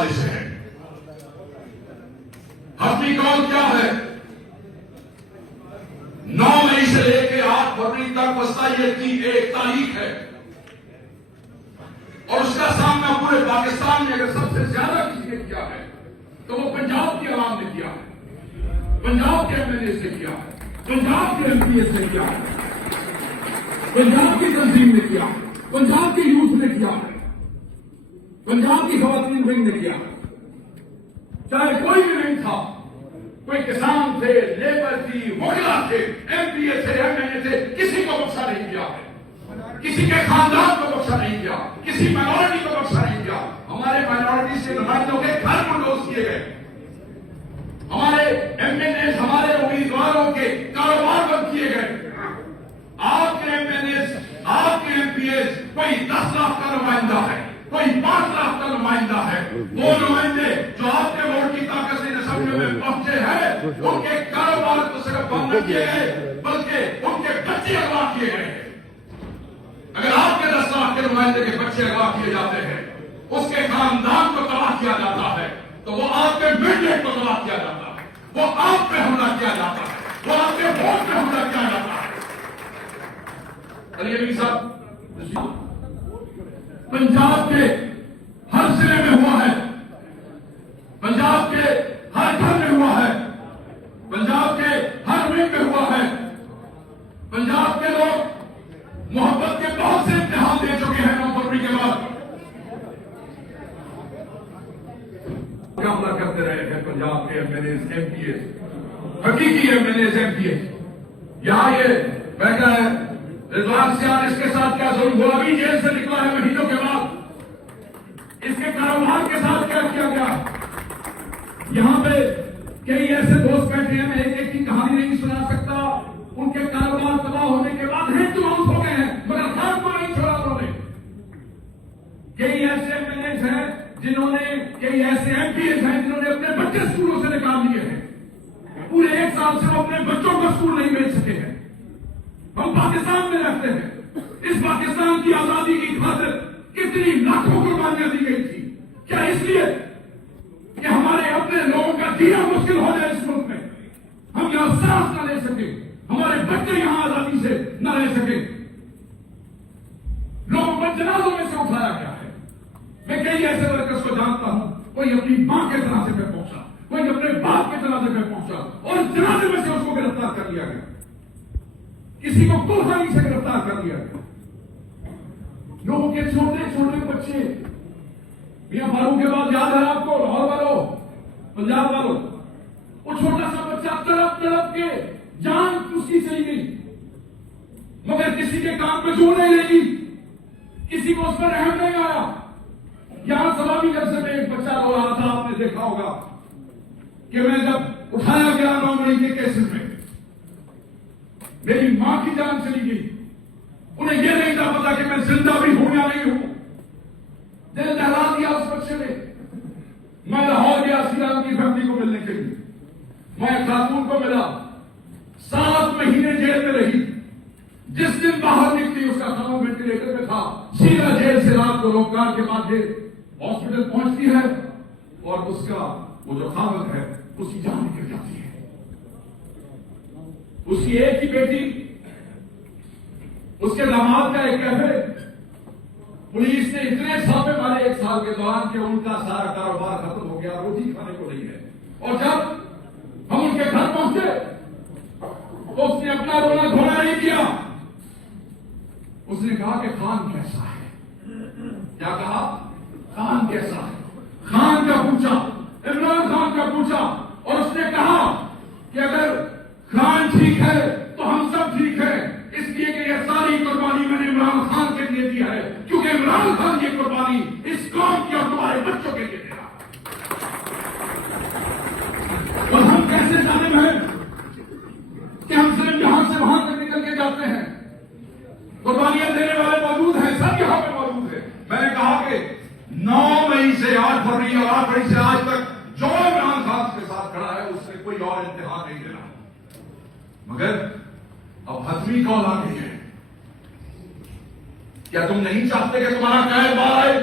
حوالے سے ہے. حتمی قول کیا ہے؟ 9 مئی سے لے کے 8 فروری تک وسطیت کی ایک تاریخ ہے، اور اس کا سامنا پورے پاکستان میں اگر سب سے زیادہ کسی نے کیا ہے تو وہ پنجاب کی عوام نے کیا ہے، پنجاب کے ایم ایل اے سے کیا ہے، پنجاب کے ایم پی اے سے کیا ہے، پنجاب کی تنظیم نے کیا ہے، پنجاب کی یوتھ نے کیا ہے، پنجاب کی خواتین ونگ نے کیا ہے. چاہے کوئی بھی نہیں تھا، کوئی کسان تھے، لیبر تھی، مغلا تھے، ایم پی اے تھے، ایم ایل اے تھے، کسی کو بخشا نہیں کیا ہے، کسی کے خاندان کو بخشا نہیں کیا، کسی مائنورٹی کو بخشا نہیں کیا. ہمارے مائنورٹی سے نمائندوں کے گھر بلڈوز کیے گئے، ہمارے ایم ایل اے، ہمارے امیدواروں کے کاروبار بند کیے گئے. آپ کے ایم ایل اے، آپ کے ایم پی اے کوئی 10 لاکھ کا نمائندہ ہے، کوئی 5 لاکھ کا نمائندہ ہے. وہ نمائندے جو آپ کے ووٹ کی طاقت سے اسمبلی میں پہنچے ہیں، ان کے کاروبار کو صرف بند نہ کیے گئے بلکہ ان کے بچے اغوا کیے گئے. اگر آپ کے 10 لاکھ کے نمائندے کے بچے اغوا کیے جاتے ہیں، اس کے خاندان کو تباہ کیا جاتا ہے، تو وہ آپ کے مینڈیٹ کو تباہ کیا جاتا ہے، وہ آپ پہ حملہ کیا جاتا ہے، وہ آپ کے ووٹ پہ حملہ کیا جاتا ہے. علی امین صاحب، پنجاب کے ہر ضلع میں ہوا ہے، پنجاب کے ہر گھر میں ہوا ہے، پنجاب کے ہر ونگ میں ہوا ہے. پنجاب کے لوگ محبت کے بہت سے امتحان دے چکے ہیں 9 فروری کے بعد. حملہ کرتے رہے ہیں پنجاب کے M L A, M P A, حقیقی M L A, M P A. یہاں یہ بیٹھا ہے رضوان سیال، اس کے ساتھ کیا ظلم ہوا؟ ابھی جیل سے نکلا ہے مہینوں کے بعد. اس کے کاروبار کے ساتھ کیا کیا گیا؟ یہاں پہ کئی ایسے دوست بیٹھے ہیں، میں ایک ایک کی کہانی نہیں سنا سکتا. ان کے کاروبار تباہ ہونے کے بعد ہیڈ ٹو ماؤتھ ہو گئے ہیں، مگر خان کو نہیں چھوڑا انہوں نے. کئی ایسے ایم ایل اے ہیں جنہوں نے، کئی ایسے ایم پی اے ہیں جنہوں نے اپنے بچے اسکولوں سے نکال لیے ہیں. پورے 1 سال سے وہ اپنے بچوں کو اسکول نہیں بھیج سکے ہیں. ہم پاکستان میں رہتے ہیں. اس پاکستان کی آزادی کی خاطر کتنی لاکھوں قربانیاں دی گئی تھی. کیا اس لیے کہ ہمارے اپنے لوگوں کا جینا مشکل ہو جائے اس ملک میں، ہم یہاں سانس نہ لے سکے، ہمارے بچے یہاں آزادی سے نہ رہ سکے؟ لوگوں کو جنازوں میں سے اٹھایا گیا ہے. میں کئی ایسے ورکرز کو جانتا ہوں، کوئی اپنی ماں کے جنازے میں پہنچا، کوئی اپنے باپ کے جنازے میں پہنچا اور جنازے میں سے اس کو گرفتار کر لیا گیا. کسی کو قربانی سے گرفتار کر لیا گیا. لوگوں کے چھوٹے چھوٹے بچے، میاں فاروق کے بعد یاد ہے آپ کو، لاہور والوں، پنجاب والوں، وہ چھوٹا سا بچہ تڑپ تڑپ کے جان اس کی چلی گئی، مگر کسی کے کام پہ زور نہیں لگی، کسی کو اس پر رحم نہیں آیا. یہاں سلامی جلسے میں ایک بچہ رو رہا تھا، آپ نے دیکھا ہوگا کہ میں جب اٹھایا گیا 9 مئی کے کیسز میں، میری ماں کی جان چلی گئی. انہیں یہ نہیں تھا پتا کہ میں زندہ بھی ہوں یا نہیں ہوں. دل دہلا دیا اس بچے نے. میں لاہور گیا سیرام کی فیملی کو ملنے کے لیے. میں خاتون کو ملا، 7 مہینے جیل میں رہی. جس دن باہر نکلی اس کا خاتون وینٹیلیٹر میں تھا. سیدھا جیل سے رات کو روکار کے بعد ہاسپٹل پہنچتی ہے اور اس کا وہ جو خاوند ہے اس کی جان نکل جاتی ہے. اس کی ایک ہی بیٹی، اس کے داماد کا ایک کیفے، پولیس نے اتنے چھاپے مارے 1 سال کے دوران کہ ان کا سارا کاروبار ختم ہو گیا، روٹی کھانے کو نہیں ہے. اور جب ہم ان کے گھر پہنچے تو اس نے اپنا رونا دھونا نہیں کیا. اس نے کہا کہ خان کیسا ہے؟ کیا کہا؟ خان کیسا ہے؟ خان کا پوچھا، عمران خان کا پوچھا، اور اس نے کہا کہ اگر خان ٹھیک ہے تو ہم سب ٹھیک ہیں، اس لیے کہ یہ ساری قربانی میں نے عمران خان کے لیے دی ہے، کیونکہ عمران خان یہ قربانی اس قوم کی اور تمہارے بچوں کے لیے دے رہا. اور ہم کیسے ظالم ہیں کہ ہم صرف یہاں سے وہاں تک نکل کے جاتے ہیں. قربانیاں دینے والے موجود ہیں، سب یہاں پہ موجود ہیں. میں نے کہا کہ 9 مئی سے 8 فروری اور 8 فروری سے آج تک جو عمران خان کے ساتھ کھڑا ہے اس نے کوئی اور امتحان نہیں دینا. مگر اب حتمی کال آ گئی ہے. کیا تم نہیں چاہتے کہ تمہارا قید باہر آئے؟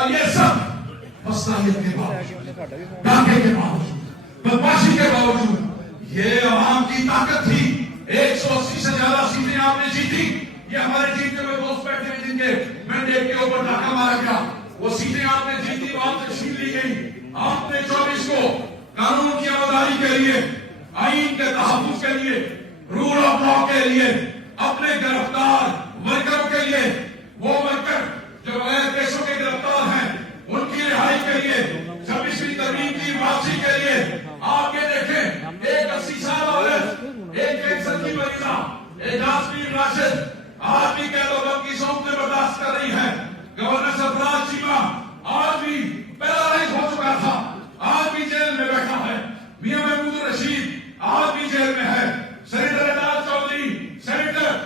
اور یہ سب مصالحت کے باوجود، ڈاکے کے باوجود، بدماشی کے باوجود، یہ عوام کی طاقت تھی. 180 سے زیادہ سیٹیں آپ نے جیتی. یہ ہمارے جیتنے میں دوست بیٹھے ہیں جن کے مینڈیٹ کے اوپر ڈاکہ مارا گیا. وہ سیٹیں آپ نے جیتی، بات سے چھین لی گئی. آپ نے 24 کو قانون کی عملداری کے لیے، آئین کے تحفظ کے لیے، رول آف لا کے لیے، اپنے گرفتار ورکروں کے لیے، وہ ورکر جو غیر پیشوں کے گرفتار ہیں ان کی رہائی کے لیے، 26ویں ترمیم کی واپسی کے لیے. آپ یہ دیکھیں، ایک 80 سال عورت، ایک کینسر کی مریضہ، ایک جاسمین راشد آج بھی قید و غم کی صورتیں برداشت کر رہی ہے. گورنر سرفراز چیمہ آج بھی پیرالائز ہو چکا تھا، آج بھی جیل میں بیٹھا ہے. میاں محمود رشید آج بھی جیل میں ہے. سینیٹر اعجاز چودھری، سینیٹر،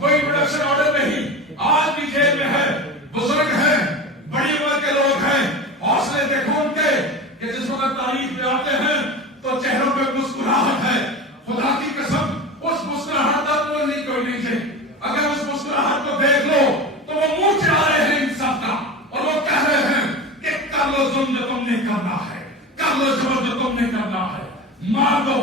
کوئی پروڈکشن آرڈر نہیں، آج بھی جیل میں ہے. بزرگ ہیں، بڑی عمر کے لوگ ہیں، حوصلے دیکھو ان کے کہ جس وقت تاریخ میں آتے ہیں تو چہروں پہ مسکراہٹ ہے. خدا کی قسم اس مسکراہٹ کا کوئی نہیں ہے. اگر اس مسکراہٹ کو دیکھ لو تو وہ منہ چڑھا رہے ہیں انصاف کا، اور وہ کہہ رہے ہیں کہ کر لو ظلم جو تم نے کرنا ہے، کر لو جبر جو تم نے کرنا ہے، مار دو،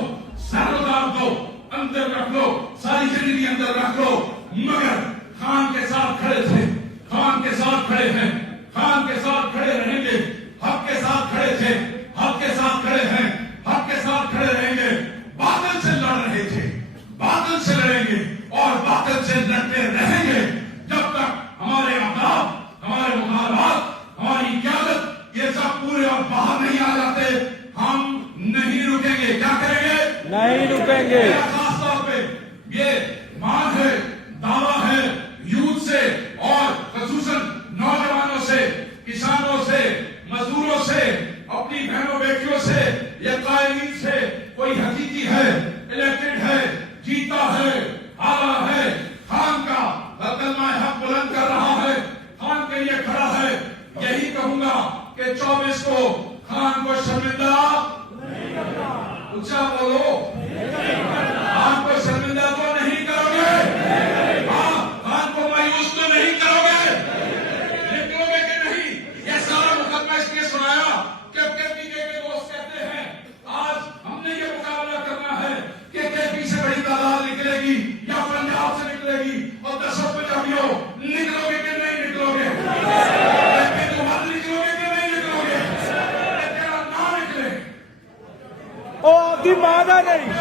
سر اتار دو، اندر رکھ لو، ساری زندگی اندر رکھ لو. مگر خان کے ساتھ کھڑے تھے، خان کے ساتھ کھڑے ہیں، خان کے ساتھ کھڑے رہیں گے، حق کے ساتھ کھڑے تھے، حق کے ساتھ کھڑے ہیں، حق کے ساتھ کھڑے رہیں گے. باطل سے لڑ رہے تھے، باطل سے لڑیں گے اور باطل سے لڑتے رہیں گے جب تک ہمارے احکام، ہمارے مطالبات، ہماری قیادت یہ سب پورے اور باہر نہیں آ جاتے. ہم نہیں رکیں گے. کیا کریں گے؟ نہیں رکیں گے. خاص طور پہ یہ مانگ ہے، دعویٰ ہے یوتھ سے اور خصوصاً نوجوانوں سے، کسانوں سے، مزدوروں سے، اپنی بہنوں بیٹیوں سے، یہ قائمین سے. کوئی حقیقی ہے، الیکٹڈ ہے، جیتا ہے، آرا ہے، خان کا کلمہ حق بلند کر رہا ہے، خان کے لیے کھڑا ہے. یہی کہوں گا کہ 24 کو خان کو شرمندہ نہیں کرنا. اونچا بولو، خان کو شرمندہ تو نہیں کرو گے؟ ہاں، خان کو مایوس تو نہیں کرو گے؟ نکلو گے کہ نہیں؟ یہ سارا مقدمہ اس لیے سنایا کہ KPK کے دوست کہتے ہیں آج ہم نے یہ مقابلہ کرنا ہے کہ KP سے بڑی تعداد نکلے گی یا پنجاب سے نکلے گی. اور 10 پنجابیوں نکلو گے کہ نہیں نکلو گے؟ تمہارے نکلو گے کہ نہیں نکلو گے؟ تیرا نہ نکلے، او آپ کی ماں کا نہیں.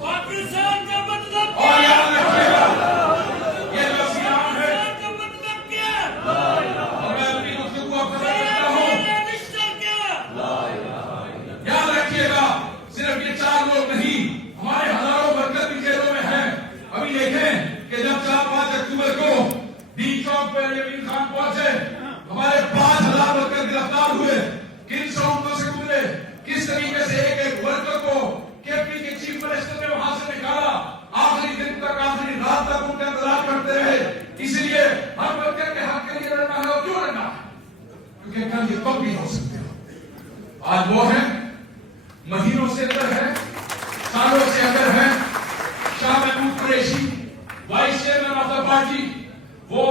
پاکستان کا مطلب اور کیا؟ یاد رکھیے گا یہ جو سیام ہے، پاکستان کا مطلب کیا؟ اور میں اپنی گفتگو آپ سے کرتا ہوں، رجسٹر کیا؟ یاد رکھیے گا صرف یہ 4 لوگ نہیں، ہمارے ہزاروں ورکر بھی جیلوں میں ہیں. ابھی دیکھیں کہ جب 4-5 اکتوبر کو ڈی چوک پہ یمین خان پہنچے، ہمارے 5000 ورکر گرفتار ہوئے. کن شوقوں سے گزرے، کس طریقے سے ایک ایک ورکر کو KP کے چیف منسٹر نے وہاں سے نکالا. آخری دن تک، آخری رات تک ان کا انتظار کرتے رہے. اس لیے ہر ورکر کے حق کے لیے لڑنا ہے. اور کیوں لڑنا ہے؟ کیونکہ کل یہ کب بھی ہو سکتے ہیں. آج وہ ہے، مہینوں سے اندر ہے، سالوں سے اندر ہے. Shah Mahmood Qureshi, vice chairman of the party, وہ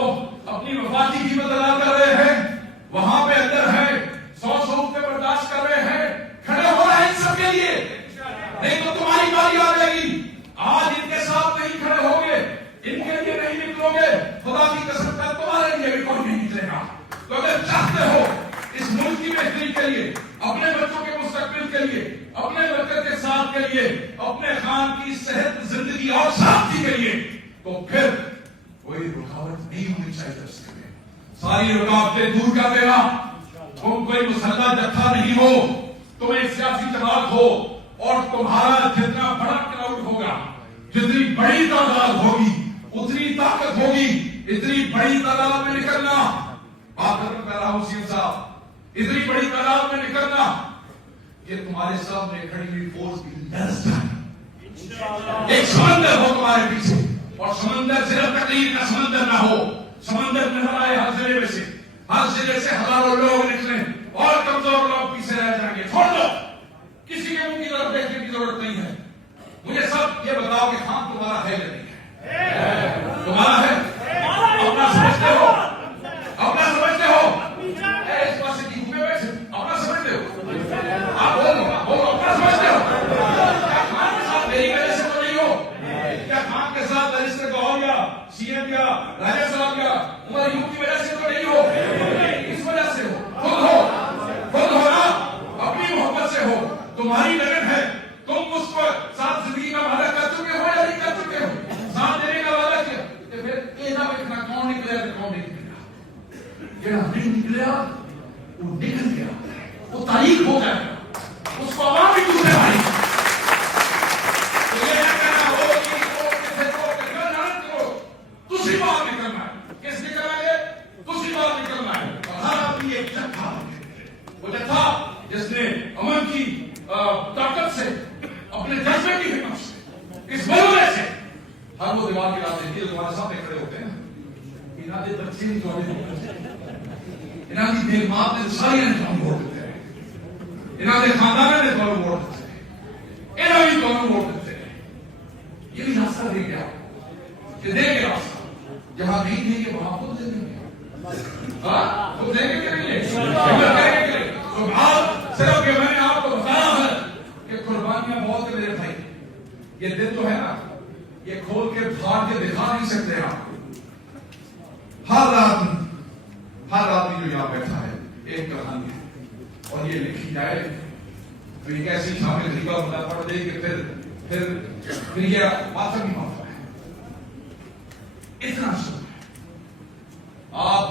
اپنی وفاتی قیمت ادا کر رہے ہیں. وہاں پہ اندر ہے، 100 صورتیں برداشت کر رہے ہیں. کھڑے ہو رہے ہیں ان سب کے لیے، نہیں تو تمہاری باری آ جائے گی. آج ان کے ساتھ نہیں کھڑے ہوگے، ان کے لیے نہیں نکلو گے، خدا کی قسم کا تمہارے لیے بھی کوئی نہیں نکلے گا. تو اگر چاہتے ہو اس ملک کی بہتری کے لیے، اپنے بچوں کے مستقبل کے لیے، اپنے ورکر کے ساتھ کے لیے، اپنے خان کی صحت، زندگی اور ساتھی کے لیے، تو پھر کوئی رکاوٹ نہیں ہونی چاہیے. اس کے لیے ساری رکاوٹیں دور کر دینا. تم کوئی مسلح جتھا نہیں ہو، تم ایک سیاسی جماعت ہو، اور تمہارا جتنا بڑا کراؤڈ ہوگا، جتنی بڑی تعداد ہوگی، اتنی طاقت ہوگی. اتنی بڑی تعداد میں نکلنا، بات ختم کر رہا ہوں سیم صاحب، اتنی بڑی تعداد میں نکلنا یہ تمہارے سامنے کھڑی ہوئی فورس کی لرز جائے. ایک سمندر ہو تمہارے پیچھے, اور سمندر صرف تقریر کا سمندر نہ ہو. سمندر نظر آئے ہر ضلع میں سے, ہر ضلع سے ہزاروں لوگ نکلیں, اور کمزور لوگ پیچھے رہ جائیں گے. چھوڑ دو, کسی کے منہ کی طرف دیکھنے کی ضرورت نہیں ہے. مجھے سب یہ بتاؤ کہ خان تمہارا ہے یا نہیں ہے؟ تمہارا ہے؟ اپنا سمجھتے ہو؟ اپنا سمجھتے ہو؟ اس پاس سے کی ہوئے بیٹھے اپنا سمجھتے ہو؟ آپ بولو اپنا سمجھتے ہو؟ کیا خان کے ساتھ میری وجہ سے تو نہیں ہو؟ کیا خان کے ساتھ رجسٹر گوھر یا سی ایم یا راجہ صاحب یا عمر یوں کی وجہ سے تو نہیں ہو؟ اس وجہ سے ہو. خود ہو نا, اپنی محبت سے ہو. تمہاری لگن ہے, تم اس پر ساتھ زندگی کا وعدہ کر چکے ہو یا نہیں کر چکے ہو؟ ساتھ دینے کا وعدہ کیا, کہ پھر یہ نہ دیکھنا کون نکلے تو کون نہیں نکلے. یہ نہیں نکلے وہ نکل گیا, وہ تاریخ ہو جائے گا, اس کو عوام بھی دوسرے بھائی. یہ نہ کہنا ہو کہ لڑت کرو, دوسری بات نکلنا ہے. کس نکلنا ہے؟ دوسری بات نکلنا ہے. اور ہر آدمی ایک جتھا, وہ جتھا جس نے امن کی طاقت سے, اپنے جذبے کی ہمت سے, اس بلوے سے ہر وہ دیوار کی رات دیکھیے تمہارے سامنے کھڑے ہوتے ہیں. انہاں دے بچے نہیں توڑے, انہاں دی بے ماں نے ساری انجام ووٹ دیتے ہیں, انہاں دے خاندان نے دونوں ووٹ دیتے ہیں, انہاں بھی دونوں ووٹ دیتے ہیں. یہ بھی راستہ دے گیا کہ دے گے راستہ, جہاں نہیں دیں گے وہاں خود دے دیں گے. ہاں خود دیں گے کہ نہیں دیں گے؟ صرف یہ میں نے آپ کو بتایا ہے کہ قربانیاں بہت میرے بھائی, یہ دل تو ہے نا, یہ کھول کے پھاڑ کے دکھا نہیں سکتے آپ. ہر آدمی جو یہاں بیٹھا ہے ایک کہانی ہے, اور یہ لکھی جائے تو ایک ایسی شامل غیبہ بنا پڑ دے کہ پھر یہ ماتم ہی ماتم ہے. اتنا سب ہے, آپ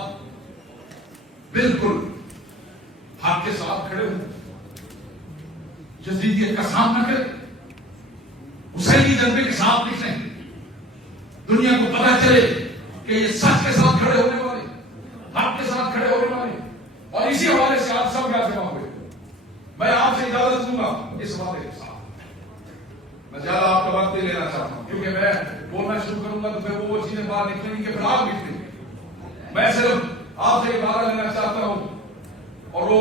بالکل حق کے ساتھ کھڑے ہو, جزیدیت کا سامنا کریں, حسینی جذبے کے ساتھ نکلیں, دنیا کو پتہ چلے کہ یہ سچ کے ساتھ کھڑے ہونے والے, حق کے ساتھ کھڑے ہونے والے. اور اسی حوالے سے آپ سب یاد جمع ہوئے. میں آپ سے اجازت دوں گا اس حوالے کے ساتھ. میں زیادہ آپ کا وقت نہیں لینا چاہتا ہوں, کیونکہ میں بولنا شروع کروں گا تو پھر وہ چیزیں باہر نکلیں گی کہ پھر آپ نکلیں گے. میں صرف آپ سے ادارہ لینا چاہتا ہوں, اور وہ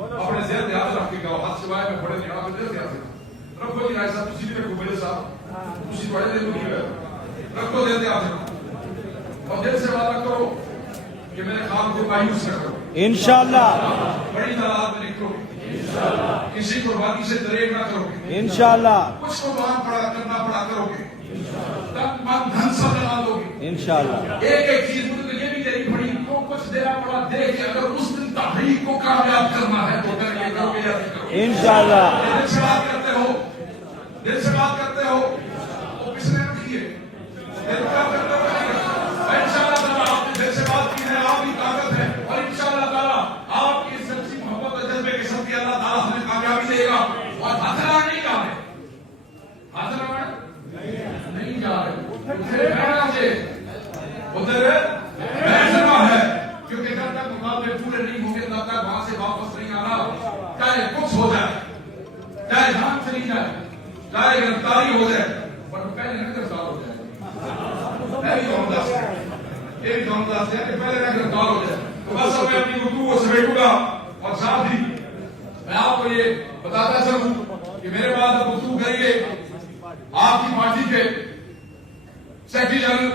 اپنے ذہن یاد رکھے گا. ہاتھ سوائے میں بڑے یہاں پہ دل یاد رکھا رکھو جی. رائے صاحب تھی رکھو, میرے صاحب تھی بڑے دل میں رکھو, دل یاد رکھو, اور دل سے وعدہ کرو کہ میرے خان کو مایوس نہ کرو. انشاءاللہ بڑی تعداد میں نکلو گے, کسی قربانی سے دریغ نہ کرو گے, انشاءاللہ کچھ قربان کرنا پڑا کرو گے, تن من دھن سب لگا دو گے. انشاءاللہ ایک چیز مجھے تو یہ بھی دینی پڑی, تو کچھ دینا پڑا دے کہ اگر اس دن تحریک کو کامیاب کرنا ہے تو کر کے کرو گے یا نہیں کرو گے. انشاءاللہ دل سے بات کرتے ہو, دل سے بات کرتے ہو, وہ پچھلے رکھیے, دل کا کرتے ہو. انشاءاللہ تعالیٰ آپ نے دل سے بات کی ہے, آپ کی طاقت ہے, اور انشاءاللہ تعالیٰ آپ کی سچی محبت اور جذبے کے ساتھ اللہ تعالیٰ ہمیں کامیابی دے گا. اور ہتھرا نہیں جا رہے, ہتھرا نہیں جا رہے, ادھر بیٹھنا ہے, کیونکہ جب تک مقابلے پورے نہیں ہوں گے تب تک وہاں سے واپس نہیں آنا. چاہے کچھ ہو جائے, چاہے جان چلی جائے, چاہے گرفتاری ہو جائے, پر پہلے نہ گرفتار ہو جائے. یہ بھی جانتا ہے کہ پہلے نہ گرفتار ہو جائے. تو بس اب میں اپنی گفتگو کو سمیٹوں گا, اور ساتھ ہی میں آپ کو یہ بتاتا چلوں کہ میرے بعد اب گفتگو کریں گے آپ کی پارٹی کے سیکرٹری جنرل,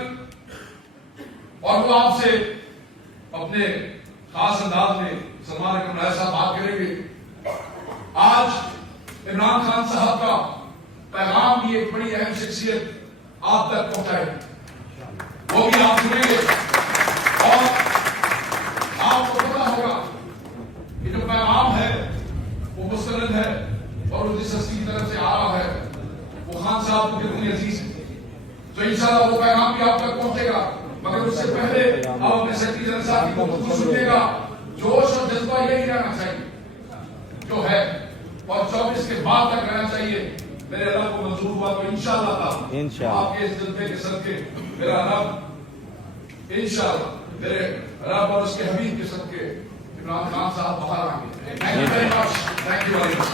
اور وہ آپ سے اپنے خاص انداز میں سلمان اکرم رائے صاحب بات کریں گے. آج عمران خان صاحب کا پیغام بھی ایک بڑی اہم شخصیت آپ تک پہنچائے, وہ بھی آپ سنیں گے, اور آپ کو پتا ہوگا کہ جو پیغام ہے وہ مستند ہے, اور وہ جس ہستی کی طرف سے آ رہا ہے وہ خان صاحب کو کتنی عزیز ہے. تو انشاءاللہ وہ پیغام بھی آپ تک پہنچے گا, مگر اس سے پہلے آپ اپنے سیکرٹری جنرل صاحب کی گفتگو سنیے گا. جوش اور جذبہ یہی رہنا چاہیے جو ہے, اور 24 کے بعد تک رہنا چاہیے. میرے رب کو منظور ہوا تو انشاءاللہ تعالی آپ کے اس جذبے کے صدقے میرا رب انشاءاللہ میرے رب اور اس کے حبیب کے صدقے عمران خان صاحب باہر آئیں گے. Thank you very much. Thank you very much.